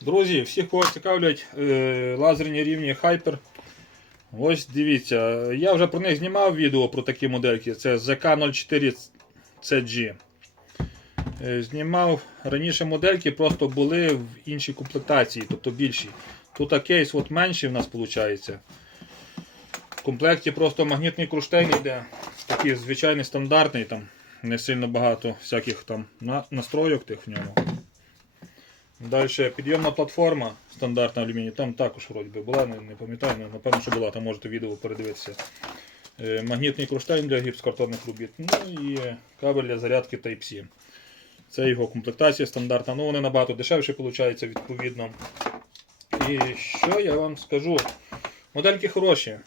Друзі, всіх кого цікавлять е, лазерні рівні Hyper. Ось дивіться, я вже про них знімав відео про такі модельки. Це ZK04CG. Е, Знімав раніше модельки, просто були в іншій комплектації, тобто більші. Тут кейс от менший в нас виходить. В комплекті просто магнітний кронштейн йде. Такий звичайний стандартний, там не сильно багато всяких там на- настройок тих в ньому. Далі підйомна платформа стандартна алюміній, там також вроді би була, не, не пам'ятаю, напевно, що була, там можете відео передивитися. Е, Магнітний кронштейн для гіпскартонних робіт. Ну і кабель для зарядки Type-C. Це його комплектація стандартна. Ну вони набагато дешевше виходить, відповідно. І що я вам скажу? Модельки хороші.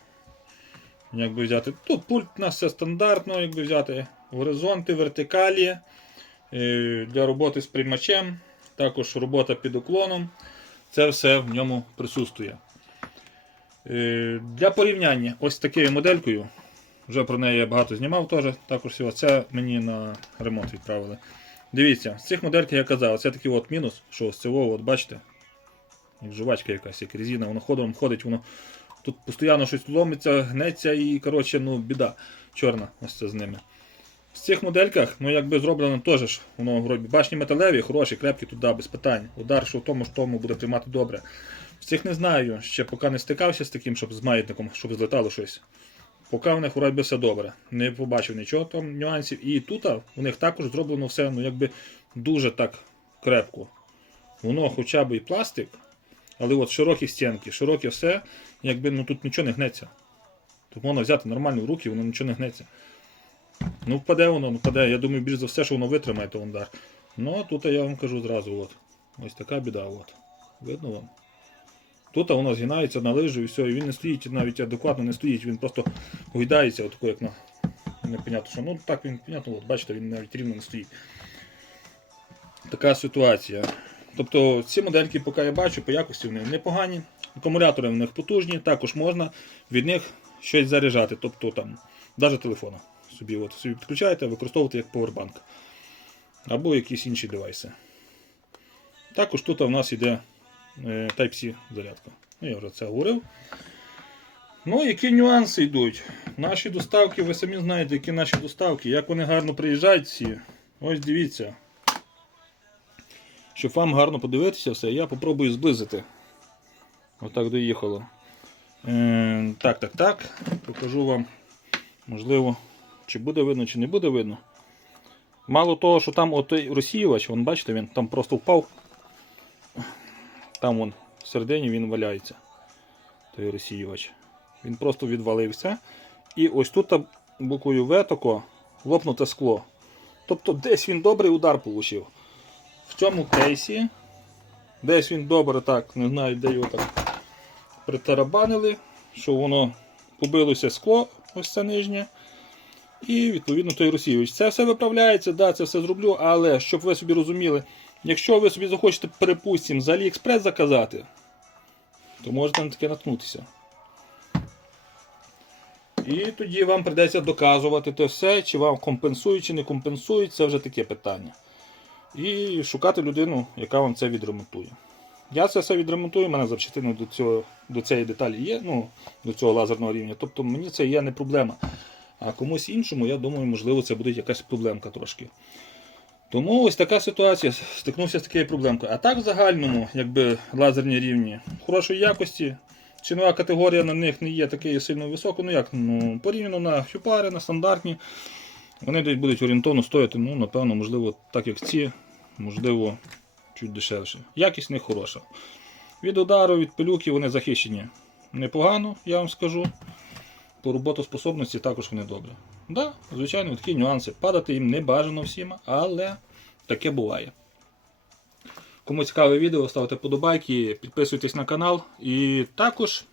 Якби взяти. Тут пульт у нас все стандартно, якби взяти горизонти, вертикалі е, для роботи з приймачем, також робота під уклоном. Це все в ньому присутствує. Е, Для порівняння ось такою моделькою. Вже про неї я багато знімав теж. Також всього. Це мені на ремонт відправили. Дивіться, з цих модельків я казав, це такий от мінус, що з цього, от бачите, як жувачка якась, як резина, воно ходом ходить, воно тут постійно щось ломиться, гнеться і коротше, ну, біда чорна ось це з ними. В цих модельках, ну якби зроблено теж, ж, воно вроді башні металеві, хороші, крепкі туди, без питань. Удар, що в тому, що тому буде приймати добре. В цих не знаю, ще поки не стикався з таким, щоб з маятником, щоб злетало щось. Поки в них вроді все добре. Не побачив нічого там нюансів. І тут у них також зроблено все ну, якби дуже так крепко. Воно хоча б і пластик, але от широкі стінки, широке все, якби ну, тут нічого не гнеться. Тут можна взяти нормально в руки, воно нічого не гнеться. Ну, впаде воно, ну впаде. Я думаю, більш за все, що воно витримає той удар. Ну, а тут я вам кажу зразу, от. Ось така біда. От. Видно вам? Тут воно згинається на лижу і все, і він не стоїть, навіть адекватно не стоїть, він просто гойдається, отако, як на. Непонятно, що. Ну так він понятно, от, бачите, він навіть рівно не стоїть. Така ситуація. Тобто ці модельки, поки я бачу, по якості вони непогані. Акумулятори в них потужні, також можна від них щось заряджати. Тобто там, навіть телефона собі, от, собі підключаєте, використовуєте як повербанк. Або якісь інші девайси. Також тут у нас йде е, Type-C зарядка. Ну, я вже це говорив. Ну, які нюанси йдуть? Наші доставки, ви самі знаєте, які наші доставки, як вони гарно приїжджають всі. Ось дивіться. Щоб вам гарно подивитися все, я попробую зблизити. Отак доїхало. Е, так, так, так. Покажу вам, можливо, чи буде видно, чи не буде видно. Мало того, що там отой розсіювач, вон, бачите, він там просто впав. Там вон, всередині він валяється. Той розсіювач. Він просто відвалився. І ось тут буквою В тако лопнуте скло. Тобто десь він добрий удар отримав. В цьому кейсі десь він добре так, не знаю, де його так притарабанили, що воно побилося скло, ось це нижнє. І відповідно той розсіювач. Це все виправляється, да, це все зроблю, але щоб ви собі розуміли, якщо ви собі захочете, припустимо, з Aliexpress заказати, то можете на таке наткнутися. І тоді вам прийдеться доказувати те все, чи вам компенсують, чи не компенсують, це вже таке питання. І шукати людину, яка вам це відремонтує. Я це все відремонтую, у мене запчастини до, цього, до цієї деталі є, ну, до цього лазерного рівня. Тобто мені це є не проблема. А комусь іншому, я думаю, можливо, це буде якась проблемка трошки. Тому ось така ситуація, стикнувся з такою проблемкою. А так в загальному, якби лазерні рівні хорошої якості, цінова категорія на них не є такою сильно високою. Ну як, ну, порівняно на фюпари, на стандартні, вони десь будуть орієнтовно стояти, ну, напевно, можливо, так як ці, можливо, чуть дешевше. Якість них хороша. Від удару, від пилюки вони захищені непогано, я вам скажу. По роботоспособності також вони добрі. Да, звичайно, такі нюанси. Падати їм не бажано всім, але таке буває. Кому цікаве відео, ставте подобайки, підписуйтесь на канал. І також,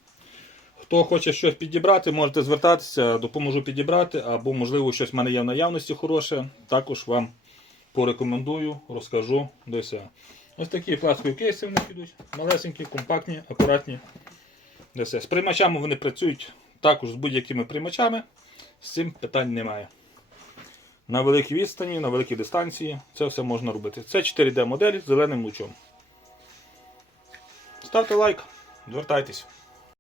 хто хоче щось підібрати, можете звертатися, допоможу підібрати, або, можливо, щось в мене є в наявності хороше. Також вам порекомендую, розкажу все. Ось такі пластикові кейси в них йдуть. Малесенькі, компактні, акуратні. З приймачами вони працюють також з будь-якими приймачами. З цим питань немає. На великій відстані, на великій дистанції це все можна робити. Це 4D модель з зеленим лучом. ставте лайк, звертайтесь.